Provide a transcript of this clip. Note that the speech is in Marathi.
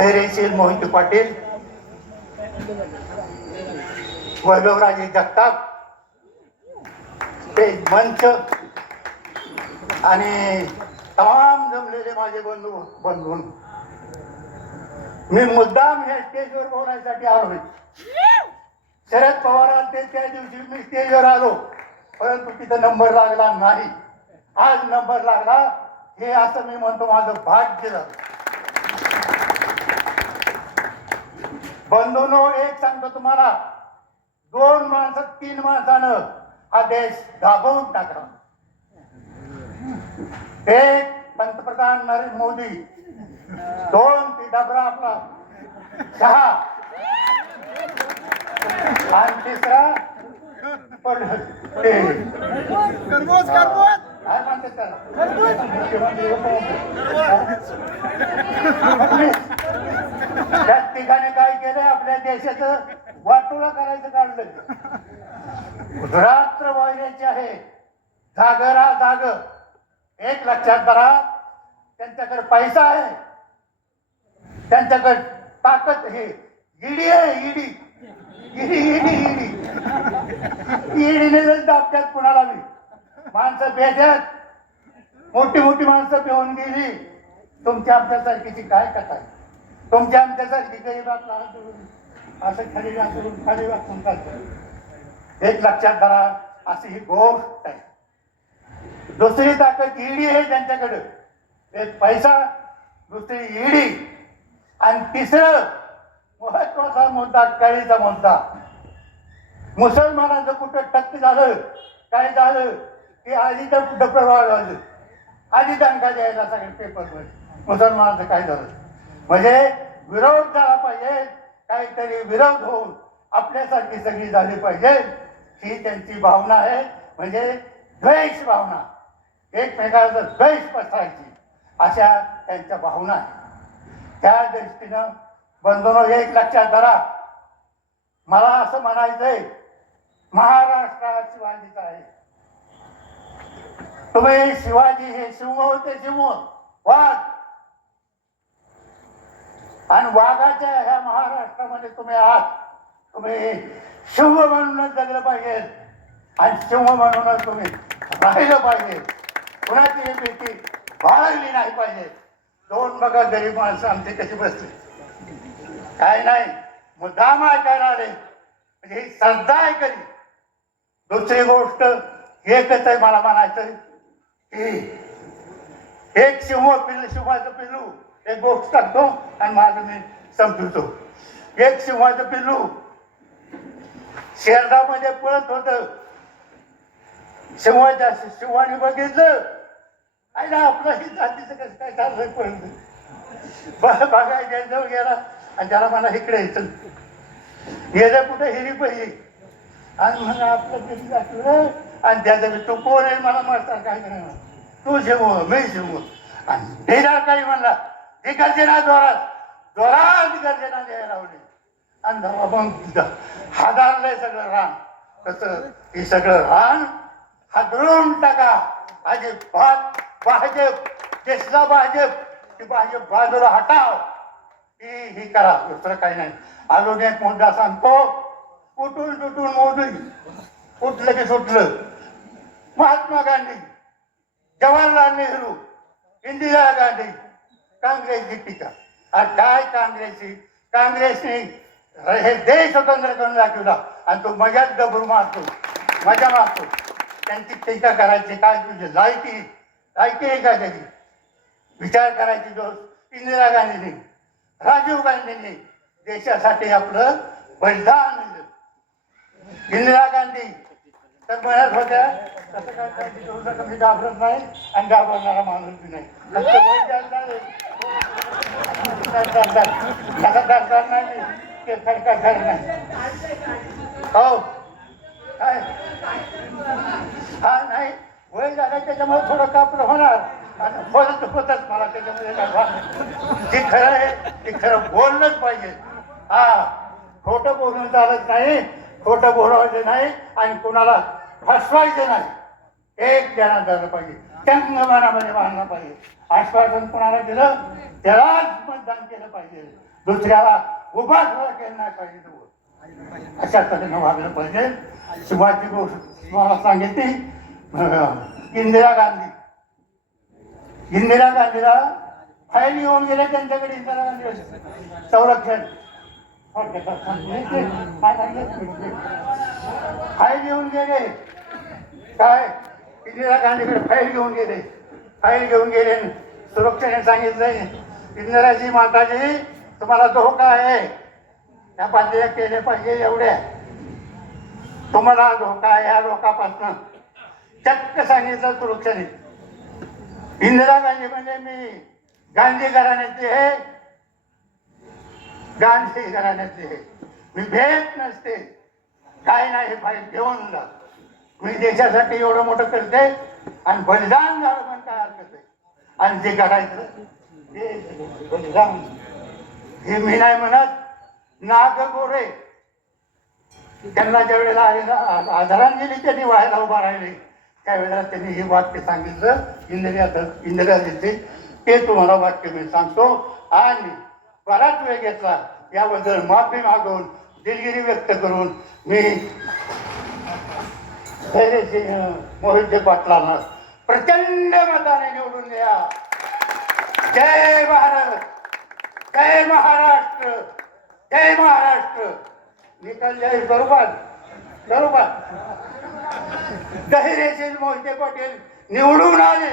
धैर्यशील मोहिते पाटील, वैभवराजे जगताप, ते मंच आणि तमाम जमलेले माझे बंधू, मी मुद्दाम हे स्टेजवर बोलायसाठी आलो. शरद पवार आले त्या दिवशी मी स्टेजवर आलो, परंतु तिथं नंबर लागला नाही. आज नंबर लागला, हे असं मी म्हणतो माझं भाग्य झालं. बंधूंनो, एक सांगतो तुम्हाला, 2 माणसं 3 माणसानं हा देश दाबवून टाकला. एक पंतप्रधान नरेंद्र मोदी, 2 ती डबरा आपला शहा, आणि तिसरा काय म्हणतात त्याला, त्या ठिकाणी काय केलं, आपल्या देशाचं वाटोळा करायचं काढलं. रात्र वाहिल्याची आहे, जागरा जाग. एक लक्षात धरा, त्यांच्याकडे पैसा आहे, त्यांच्याकडे ताकद आहे, ईडी आहे, ईडीने जर दाबत्यात कुणाला बी, माणसं भेटत, मोठी मोठी माणसं पिऊन गेली. तुमच्या आमच्यासारखीची काय कथा आहे? तुमच्या आमच्यासारखी गरीब आपला असं खाली वाचून चालतं. एक लक्षात धरा, अशी ही गोष्ट आहे. दुसरी ताकद ईडी आहे त्यांच्याकडे, एक पैसा, दुसरी ईडी, आणि तिसरं महत्वाचा मुद्दा, कळीचा मुद्दा, मुसलमानांचं कुठं टक्क झालं, काय झालं की आधी तर कुठं प्रभाव झालं, आधी दणका द्यायला सगळे पेपरवर. मुसलमानाचं काय झालं म्हणजे विरोध झाला पाहिजे, काहीतरी विरोध होऊन आपल्यासारखी सगळी झाली पाहिजे, ही त्यांची भावना आहे. म्हणजे द्वेष भावना, एकमेकांचा द्वेष पसरायची, अशा त्यांच्या भावना आहे. त्या दृष्टीनं बंधूंनो, एक लक्षात धरा, मला असं म्हणायचंय, महाराष्ट्र हा शिवाजीचा आहे. तुम्ही शिवाजी हे सिंह होते, सिंह वाघ, आणि वाघाच्या ह्या महाराष्ट्रामध्ये तुम्ही आहात. तुम्ही सिंह म्हणूनच जगलं पाहिजे, आणि सिंह म्हणूनच तुम्ही राहिलं पाहिजे. कुणाची भीती बाळगली नाही पाहिजे. 2 बघा गरीब माणसं आमचे कशी बसले, काय नाही, मुद्दाम ऐकायला आले, म्हणजे ही श्रद्धा आहे कधी. दुसरी गोष्ट एकच आहे, मला म्हणायचं की एक सिंहाचं पिल्लू, एक गोष्ट टाकतो आणि माझं मी संपवतो. एक सिंहाचं पिल्लू शहरामध्ये पळत होत, सिंहाने बघितलं, आहे ना आपलं ही जातीचं कसं काय चाललंय, पळत बघायच्या जवळ गेला आणि त्याला मला इकडे यायचं, गेलं कुठे हिरी पाहिजे, आणि म्हणा आपलं किती दाखवलं, आणि त्याचं तू कोण आहे मला मारता काय करायला, तू शिव मी शिव, आणि ढेरा काही म्हणला, हे गर्जना जोरात गर्जना द्यायला लावली, आणि मग हादारलंय सगळं रान. तसं हे सगळं रान हादरून टाका. अजिबात भाजप, देशला भाजप, ती भाजप बाजूला हटाव, ही करा, दुसरं काही नाही. अजून एक मुद्दा सांगतो, उठून मोदी उठलं की सुटलं. महात्मा गांधी, जवाहरलाल नेहरू, इंदिरा गांधी, काँग्रेसची टीका. आणि काय काँग्रेसने हे देश स्वतंत्र करून दाखवला, आणि तो मजाच डबरू मारतो, मजा मारतो. त्यांची टीका करायची काय, तुझी लायकी आहे का त्याची? विचार करायची दोस्त इंदिरा गांधींनी, राजीव गांधींनी देशासाठी आपलं बलिदान दिलं. इंदिरा गांधी तर म्हणत होत्या, तसं काय काळजी करू नका, मी घाबरत नाही आणि घाबरणारा माणूस बी नाही. सरकार नाही, ते सरकार नाही. हो काय हा नाही, वय झालं त्याच्यामुळे थोडं कापलं होणार, आणि होतच मला त्याच्यामध्ये जे खरं आहे ते खरं बोललंच पाहिजे. हा, खोटं बोलून चालत नाही, खोटं बोलायचं नाही, आणि कुणाला फसवायचं नाही. एक ध्यानात झालं पाहिजे, मनामध्ये मानलं पाहिजे. आश्वासन कुणाला दिलं त्यालाच मतदान केलं पाहिजे. दुसऱ्याला उभा केलं नाही पाहिजे, अशा तऱ्हेनं वागलं पाहिजे. शिवाजी गोष्ट तुम्हाला सांगितली. इंदिरा गांधीला फाईल येऊन गेले त्यांच्याकडे. इंदिरा गांधी संरक्षण फाईल येऊन गेले. काय इंदिरा गांधीकडे फाईल घेऊन गेले. सुरक्षेने सांगितलंय, इंदिराजी माताजी तुम्हाला धोका आहे, त्या बांधल्या केल्या पाहिजे एवढ्या, तुम्हाला धोका आहे या लोकांपासून. चक्क सांगितलं सुरक्षेने. इंदिरा गांधी म्हणजे मी गांधी घराण्याची आहे, मी भेट नसते, काय नाही, फाईल घेऊन जा. मी देशासाठी एवढं मोठं करते आणि बलिदान झालं पण काय हरकत आहे. आणि जे करायचं ते बलिदान, हे मी नाही म्हणत. नागगोरे त्यांना ज्या वेळेला आदरांजली त्यांनी व्हायला उभा राहिले, त्यावेळेला त्यांनी हे वाक्य सांगितलं इंदिराजीचे. ते तुम्हाला वाक्य मी सांगतो. आणि बराच वेळ घेतला याबद्दल माफी मागून, दिलगिरी व्यक्त करून मी धैर्यसिंह मोहिते पाटलांना प्रचंड मताने निवडून द्या. जय भारत, जय महाराष्ट्र, जय महाराष्ट्र. निकाल जाहीर बरोबर. धैर्यशील मोहिते पाटील निवडून आले.